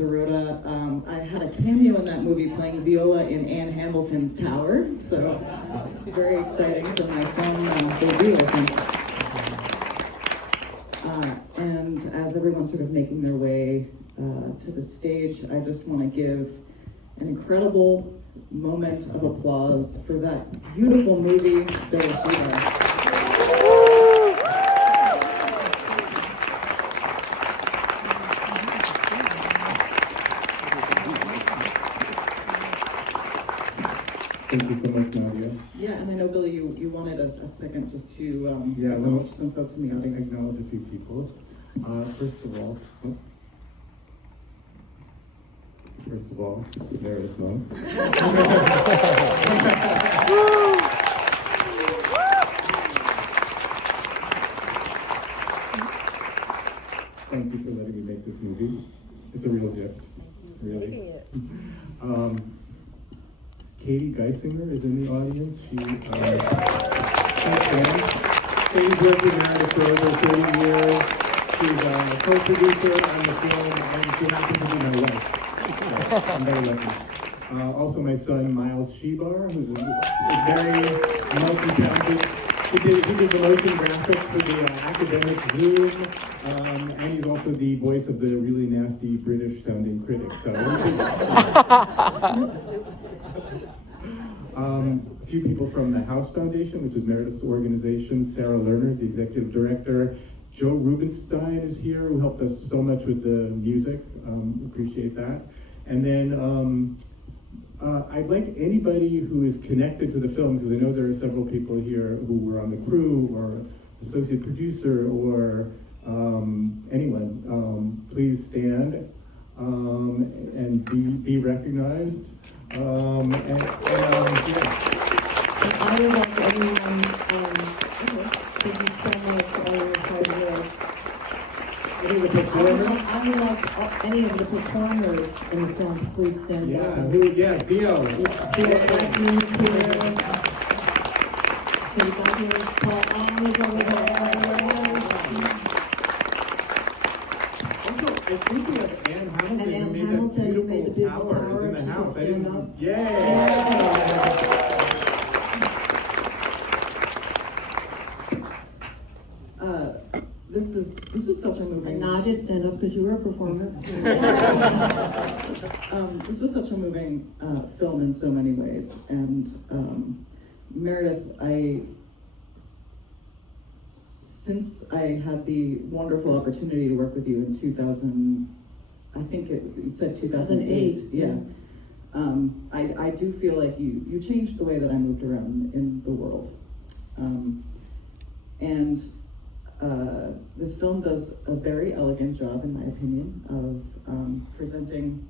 Sirota. I had a cameo in that movie playing viola in Anne Hamilton's Tower, so very exciting for my film debut, I think. And as everyone's sort of making their way to the stage, I just want to give an incredible moment of applause for that beautiful movie, Billy Shebar. Thank you so much, Nadia. Yeah, and I know, Billy, you wanted a second just to Yeah, acknowledge some folks in the I audience. acknowledge a few people. First of all, Meredith Monk. Thank you for letting me make this movie. It's a real gift, really. Making it. Katie Geisinger is in the audience. She's worked with Meredith for over 30 years. She's a co-producer on the film, and she happens to be my wife. I'm very lucky. Also my son, Miles Shebar, who's a very multi-talented. He did the motion graphics for the academic Zoom, and he's also the voice of the really nasty British-sounding critic. So, a few people from the House Foundation, which is Meredith's organization. Sarah Lerner, the executive director. Joe Rubenstein is here, who helped us so much with the music. Appreciate that. And then I'd like anybody who is connected to the film, because I know there are several people here who were on the crew or associate producer or anyone, please stand and be recognized. Yeah. And I would like everyone, thank you so much for all your hard work. Any of the performers? I would like any of the performers in the film to please stand Yeah, up. Theo. Theo Blackman's here. Katie Blackman, Paul Allen is over there. Also, I think we have Anne Hamilton, And Anne who made Hamilton, that who made the beautiful beautiful tower, is in tower. the She house. can I didn't. stand up. Yay! This was such a moving. And Nadia, stand up because you were a performer. This was such a moving film in so many ways, and Meredith, since I had the wonderful opportunity to work with you in 2000, I think you said 2008. Yeah. I do feel like you changed the way that I moved around in the world, and this film does a very elegant job, in my opinion, of presenting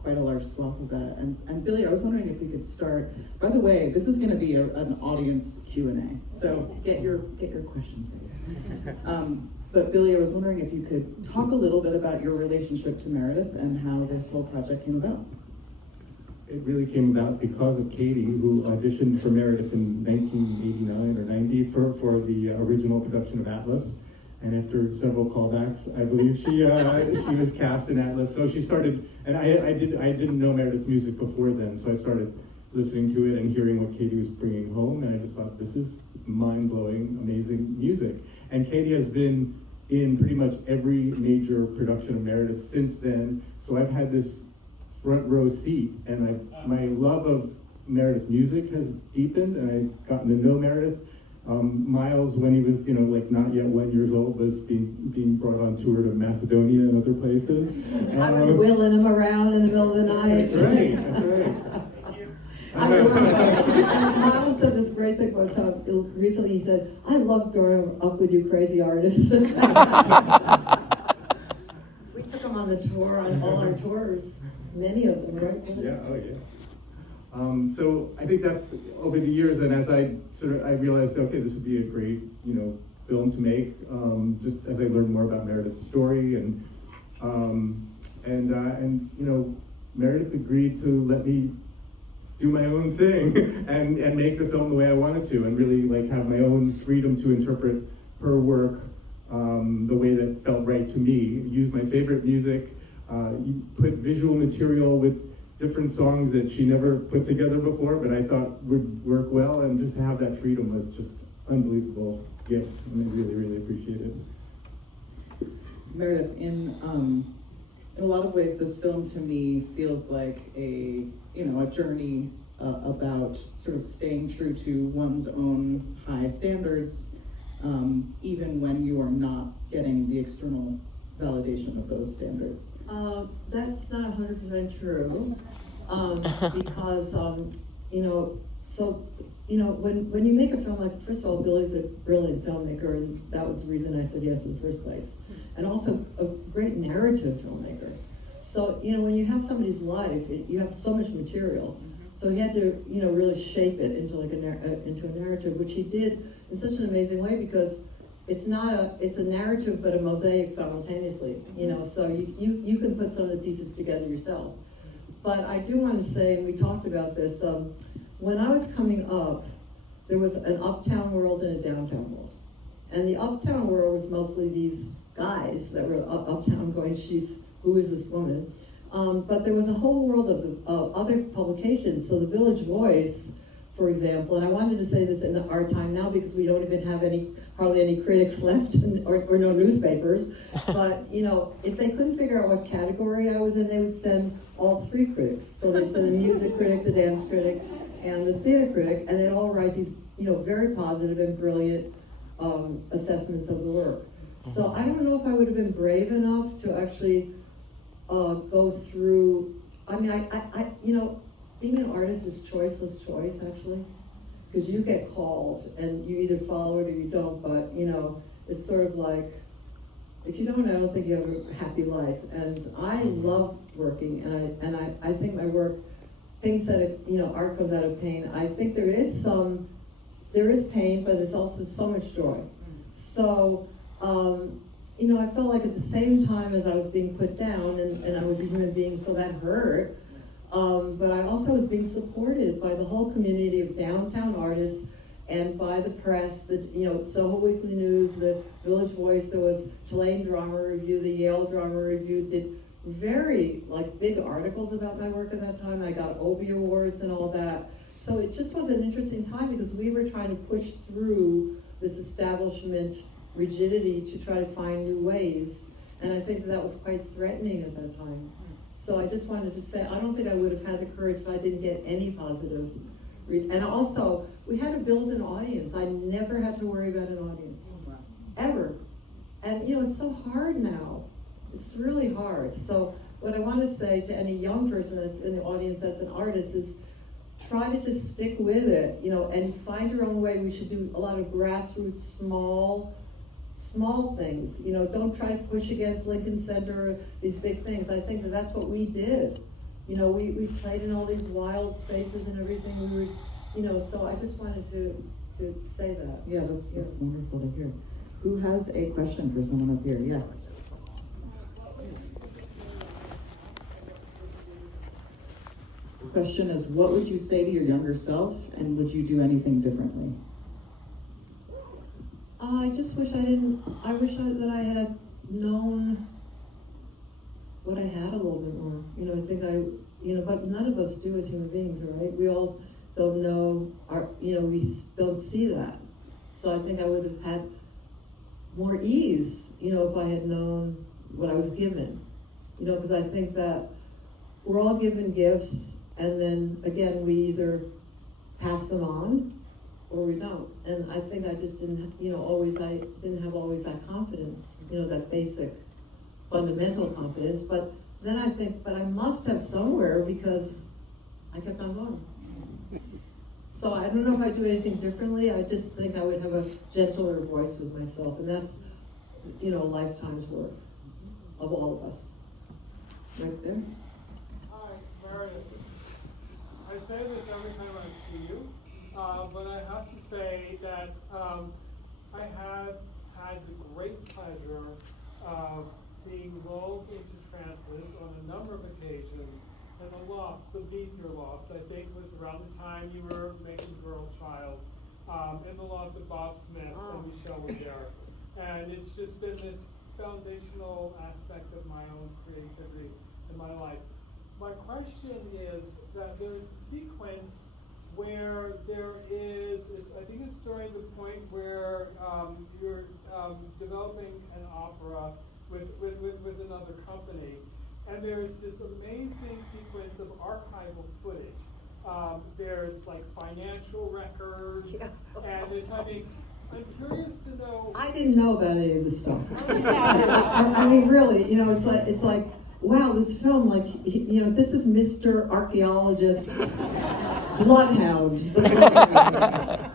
quite a large swath of that. And Billy, I was wondering if we could start. By the way, this is going to be an audience Q&A, so get your questions ready. But Billy, I was wondering if you could talk a little bit about your relationship to Meredith and how this whole project came about. It really came about because of Katie, who auditioned for Meredith in 1989 or 90 for the original production of Atlas. And after several callbacks, I believe she was cast in Atlas. So she started, and I didn't know Meredith's music before then, so I started listening to it and hearing what Katie was bringing home, and I just thought, this is mind-blowing, amazing music. And Katie has been in pretty much every major production of Meredith since then, so I've had this front row seat, and my love of Meredith's music has deepened, and I've gotten to know Meredith. Miles, when he was, like not yet 1 year old, was being brought on tour to Macedonia and other places. I was wheeling him around in the middle of the night. That's right. Miles said this great thing one time. Recently, he said, "I love growing up with you crazy artists." We took him on the tour, on all our tours, many of them, right? Yeah, oh yeah. So I think that's over the years, and as I realized, okay, this would be a great, film to make. Just as I learned more about Meredith's story, and Meredith agreed to let me do my own thing and make the film the way I wanted to, and really have my own freedom to interpret her work the way that felt right to me. Use my favorite music, You put visual material with different songs that she never put together before, but I thought would work well, and just to have that freedom was just unbelievable gift, and I really, really appreciate it. Meredith, in a lot of ways, this film to me feels like a journey about sort of staying true to one's own high standards, even when you are not getting the external validation of those standards. That's not 100% true, because when you make a film, like, first of all, Billy's a brilliant filmmaker, and that was the reason I said yes in the first place, and also a great narrative filmmaker. So when you have somebody's life, you have so much material. So he had to really shape it into like into a narrative, which he did in such an amazing way, because it's a narrative but a mosaic simultaneously. So you can put some of the pieces together yourself. But I do want to say, and we talked about this, when I was coming up, there was an uptown world and a downtown world. And the uptown world was mostly these guys that were uptown going, who is this woman? But there was a whole world of other publications. So the Village Voice, for example, and I wanted to say this in our time now because we don't even have hardly any critics left, or no newspapers. But if they couldn't figure out what category I was in, they would send all three critics. So they'd send the music critic, the dance critic, and the theater critic, and they'd all write these very positive and brilliant assessments of the work. So I don't know if I would have been brave enough to actually go through. I mean, being an artist is choiceless choice, actually, because you get called and you either follow it or you don't. But it's sort of like, if you don't, I don't think you have a happy life. And I love working, and I think my work, things that art comes out of pain. I think there is pain, but there's also so much joy. So I felt like at the same time as I was being put down, and I was a human being, so that hurt. But I also was being supported by the whole community of downtown artists and by the press, the Soho Weekly News, the Village Voice. There was Tulane Drama Review, the Yale Drama Review did very big articles about my work at that time. I got Obie Awards and all that. So it just was an interesting time because we were trying to push through this establishment rigidity to try to find new ways. And I think that was quite threatening at that time. So I just wanted to say, I don't think I would have had the courage if I didn't get any positive. And also, we had to build an audience. I never had to worry about an audience, ever. And it's so hard now. It's really hard. So what I want to say to any young person that's in the audience that's an artist is try to just stick with it, and find your own way. We should do a lot of grassroots, small things. Don't try to push against Lincoln Center, these big things. I think that's what we did. We played in all these wild spaces and everything. We were, so I just wanted to say that. Yeah, that's wonderful to hear. Who has a question for someone up here? Yeah. The question is, what would you say to your younger self, and would you do anything differently? I just wish I wish that I had known what I had a little bit more. I think but none of us do as human beings, right? We all don't know we don't see that. So I think I would have had more ease, if I had known what I was given. Because I think that we're all given gifts, and then again, we either pass them on or we don't. And I think I just didn't, I didn't have always that confidence, that basic fundamental confidence. But then I think, but I must have somewhere, because I kept on going. So I don't know if I'd do anything differently. I just think I would have a gentler voice with myself. And that's, a lifetime's work of all of us. Right there. Hi, Meredith. I say this every time I see you. But I have to say that I have had the great pleasure of being rolled into trances on a number of occasions. And the loft, the Beaker loft, I think was around the time you were making Girl Child. In the loft of Bob Smith and Michelle were there. And it's just been this foundational aspect of my own creativity in my life. My question is that there is a sequence where there is, I think it's during the point where you're developing an opera with another company, and there's this amazing sequence of archival footage. There's like financial records, and there's, I'm curious to know. I didn't know about any of this stuff. I mean, really, it's like, wow, this film, like, this is Mr. Archaeologist Bloodhound.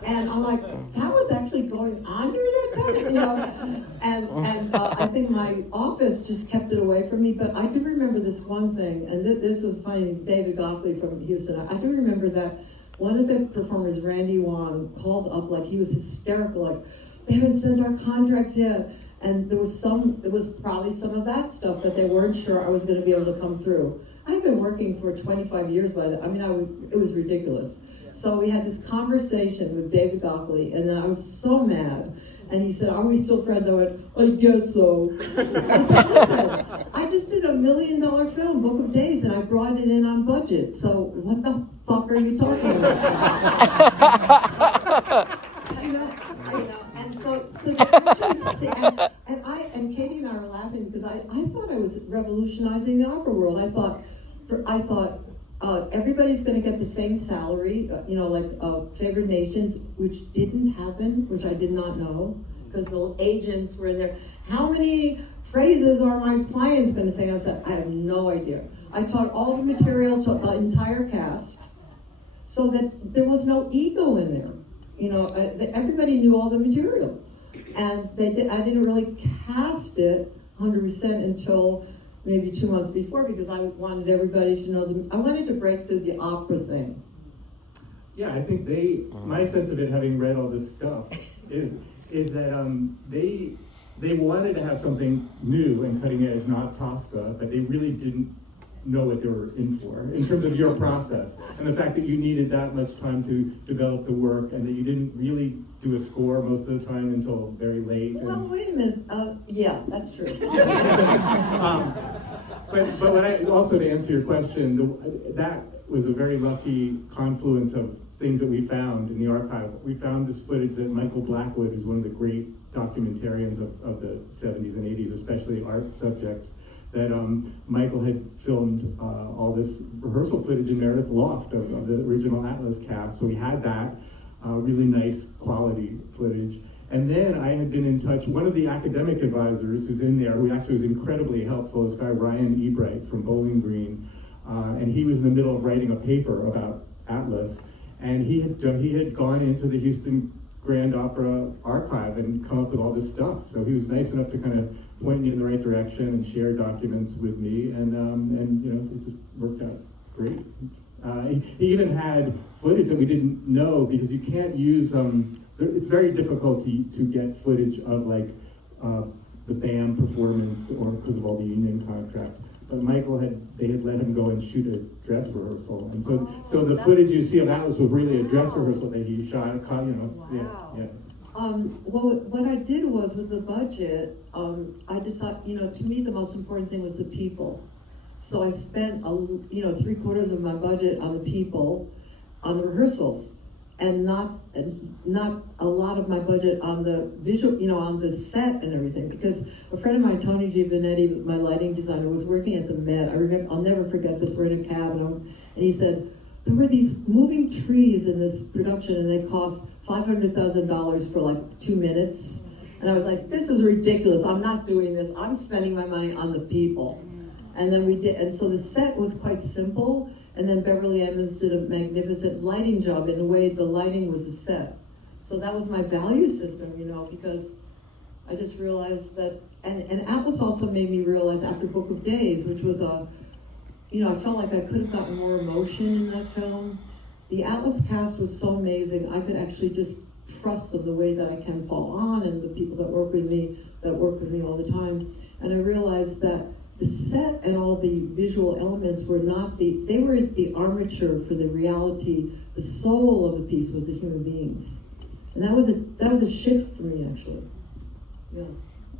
And I'm like, that was actually going on during that time, And I think my office just kept it away from me. But I do remember this one thing, and this was funny. David Gockley from Houston. I do remember that one of the performers, Randy Wong, called up like he was hysterical, like, they haven't sent our contracts yet. And there was probably some of that stuff that they weren't sure I was going to be able to come through. I've been working for 25 years by that. I mean, it was ridiculous. So we had this conversation with David Gockley, and then I was so mad. And he said, "Are we still friends?" I went, "I guess so." I said, "Listen, I just did $1 million film, Book of Days, and I brought it in on budget. So what the fuck are you talking about?" And so and Katie and I were laughing because I thought I was revolutionizing the opera world. I thought everybody's going to get the same salary, like favored nations, which didn't happen, which I did not know, because the agents were in there. How many phrases are my clients going to say? I said, I have no idea. I taught all the material to the entire cast, so that there was no ego in there. Everybody knew all the material, and I didn't really cast it 100% until maybe 2 months before, because I wanted everybody to know I wanted to break through the opera thing. Yeah, I think my sense of it, having read all this stuff, is that they wanted to have something new and cutting edge, not Tosca, but they really didn't know what they were in for, in terms of your process. And the fact that you needed that much time to develop the work, and that you didn't really do a score most of the time until very late. Well, wait a minute. Yeah, that's true. But also to answer your question, that was a very lucky confluence of things that we found in the archive. We found this footage that Michael Blackwood, who's one of the great documentarians of the 70s and 80s, especially art subjects, that Michael had filmed all this rehearsal footage in Meredith's loft of the original Atlas cast. So we had that really nice quality footage. And then I had been in touch, one of the academic advisors who's in there, who actually was incredibly helpful, this guy Ryan Ebright from Bowling Green. And he was in the middle of writing a paper about Atlas. And he had gone into the Houston Grand Opera archive and come up with all this stuff. So he was nice enough to kind of point me in the right direction and share documents with me, and it just worked out great. He even had footage that we didn't know, because you can't use it's very difficult to get footage of like the band performance, or because of all the union contracts. But they had let him go and shoot a dress rehearsal, and so the footage you see of Atlas was really a dress rehearsal that he shot. Wow. Yeah. Well, what I did was, with the budget, I decided, to me the most important thing was the people. So I spent, 3/4 of my budget on the people, on the rehearsals, and not a lot of my budget on the visual, on the set and everything. Because a friend of mine, Tony Giovanetti, my lighting designer, was working at the Met. I remember, I'll never forget this. We're in a cab, and he said, there were these moving trees in this production, and they cost $500,000 for like 2 minutes. And I was like, this is ridiculous. I'm not doing this. I'm spending my money on the people. And then we did, and so the set was quite simple. And then Beverly Emmons did a magnificent lighting job. In a way, the lighting was the set. So that was my value system, because I just realized that, and Atlas also made me realize after Book of Days, which was I felt like I could have gotten more emotion in that film. The Atlas cast was so amazing. I could actually just trust them the way that I can fall on, and the people that work with me all the time. And I realized that the set and all the visual elements were they were the armature for the reality. The soul of the piece was the human beings. And that was a shift for me, actually. Yeah.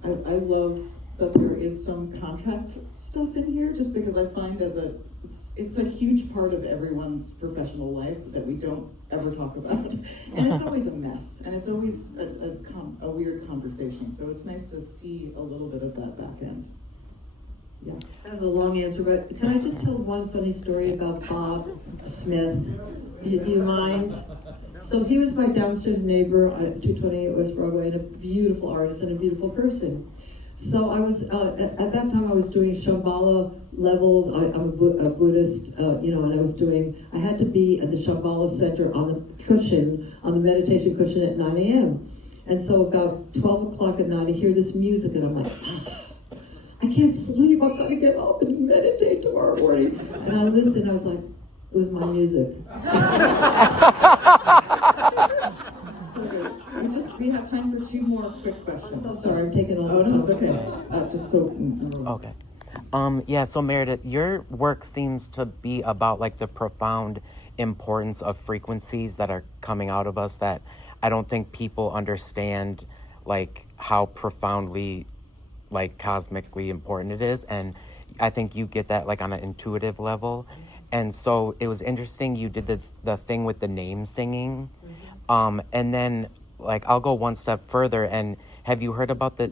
I love that there is some contract stuff in here, just because I find it's a huge part of everyone's professional life that we don't ever talk about. And it's always a mess, and it's always a weird conversation. So it's nice to see a little bit of that back end. Yeah. That was a long answer, but can I just tell one funny story about Bob Smith? Do you mind? So he was my downstairs neighbor at 228 West Broadway, and a beautiful artist and a beautiful person. So I was, at that time I was doing Shambhala levels. I'm a Buddhist, and I had to be at the Shambhala Center on the meditation cushion at 9 a.m. And so about 12 o'clock at night I hear this music and I'm like, I can't sleep, I've got to get up and meditate tomorrow morning. And I listened, I was like, it was my music. We have time for 2 more quick questions. I'm so sorry, I'm taking all Oh, this no, it's time. okay. Just so. Okay. Yeah, so Meredith, your work seems to be about like the profound importance of frequencies that are coming out of us that I don't think people understand, like how profoundly, like cosmically important it is. And I think you get that like on an intuitive level. And so it was interesting you did the thing with the name singing. And then like I'll go one step further, and have you heard about the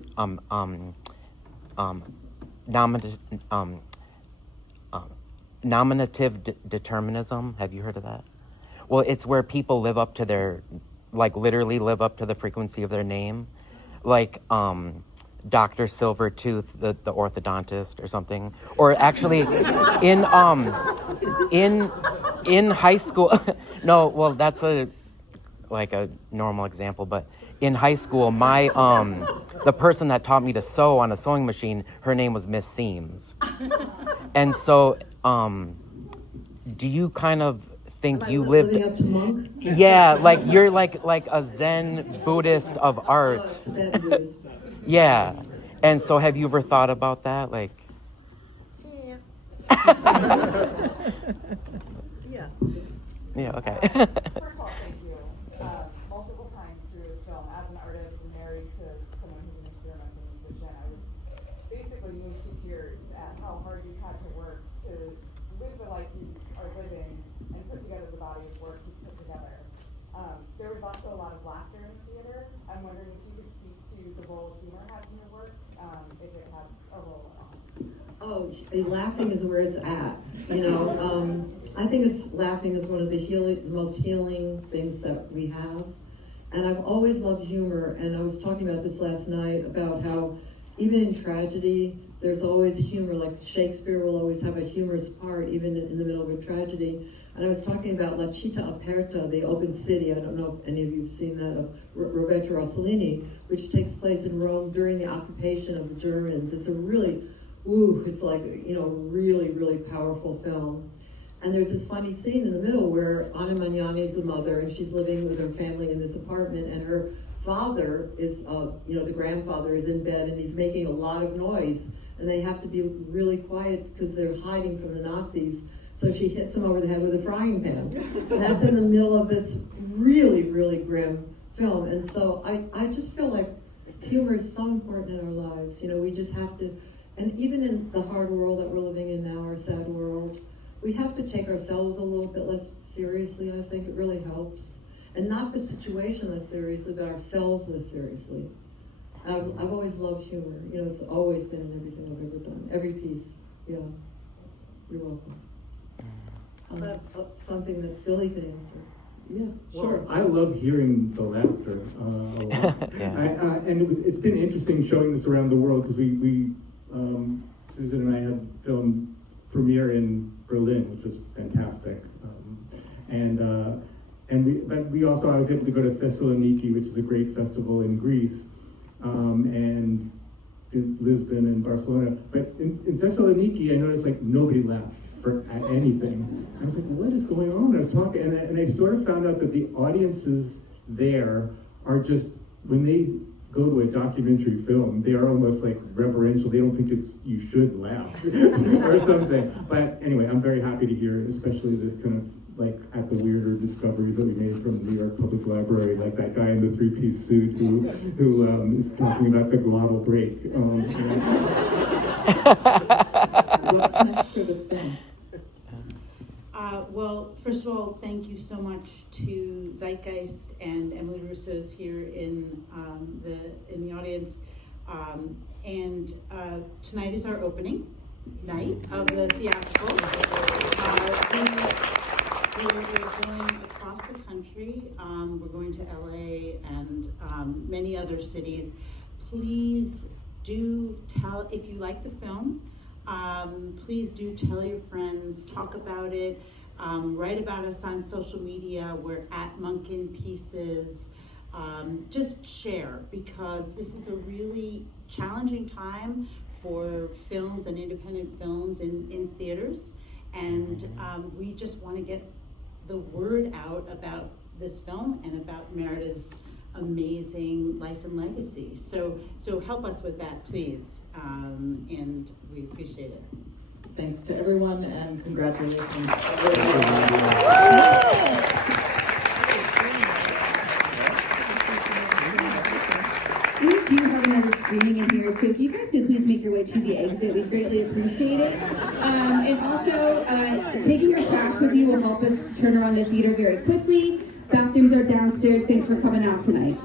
nominative determinism? Have you heard of that? Well, it's where people live up to their, like literally live up to the frequency of their name. Like Dr. Silvertooth, the orthodontist or something. Or actually in high school, no, well that's a normal example, but in high school, my the person that taught me to sew on a sewing machine, her name was Miss Seams. And so, do you kind of think you lived? Living up to Monk? Yeah, like you're like a Zen Buddhist of art. Yeah, and so have you ever thought about that, like? Yeah. Yeah. Yeah. Okay. First of all, thank you. Multiple times through this film, as an artist and married to someone who's an experimental musician, I was basically moved to tears at how hard you've had to work to live the life you are living and put together the body of work you've put together. There was also a lot of laughter in the theater. I'm wondering if you could speak to the role humor has in your work, if it has a role at all. Oh, laughing is where it's at. I think laughing is one of the most healing things that we have. And I've always loved humor, and I was talking about this last night about how even in tragedy, there's always humor. Like Shakespeare will always have a humorous part, even in the middle of a tragedy. And I was talking about La Città Aperta, the Open City. I don't know if any of you have seen that, of Roberto Rossellini, which takes place in Rome during the occupation of the Germans. It's a really, it's like, really, really powerful film. And there's this funny scene in the middle where Anna Magnani is the mother, and she's living with her family in this apartment, and her father is, the grandfather is in bed, and he's making a lot of noise, and they have to be really quiet because they're hiding from the Nazis. So she hits him over the head with a frying pan. And that's in the middle of this really, really grim film. And so I just feel like humor is so important in our lives. We just have to, and even in the hard world that we're living in now, our sad world, we have to take ourselves a little bit less seriously, and I think it really helps. And not the situation less seriously, but ourselves less seriously. I've always loved humor. It's always been in everything I've ever done. Every piece. Yeah. You're welcome. Something that Billy could answer. Yeah, sure. Well, I love hearing the laughter a lot. Yeah. And it's been interesting showing this around the world because we Susan and I had film premiere in Berlin, which was fantastic. But we also, I was able to go to Thessaloniki, which is a great festival in Greece, and in Lisbon and Barcelona. But in Thessaloniki, I noticed like nobody laughed at anything. I was like, what is going on? I was talking, and I sort of found out that the audiences there are just, when they go to a documentary film, they are almost like reverential. They don't think you should laugh or something. But anyway, I'm very happy to hear, especially the kind of like at the weirder discoveries that we made from the New York Public Library, like that guy in the three-piece suit who is talking about the glottal break. What's next for this film? Well, first of all, thank you so much to Zeitgeist and Emily Russo's here in the audience. Tonight is our opening night of the theatrical. We're going across the country. We're going to LA and many other cities. Please do tell, if you like the film, please do tell your friends, talk about it, write about us on social media. We're at Monk in Pieces. Just share, because this is a really challenging time for films and independent films in theaters. And we just want to get the word out about this film and about Meredith's amazing life and legacy. So help us with that, please. And we appreciate it. Thanks to everyone and congratulations. We do have another screening in here, so if you guys could please make your way to the exit, we'd greatly appreciate it. And also, taking your trash with you will help us turn around the theater very quickly. Bathrooms are downstairs. Thanks for coming out tonight.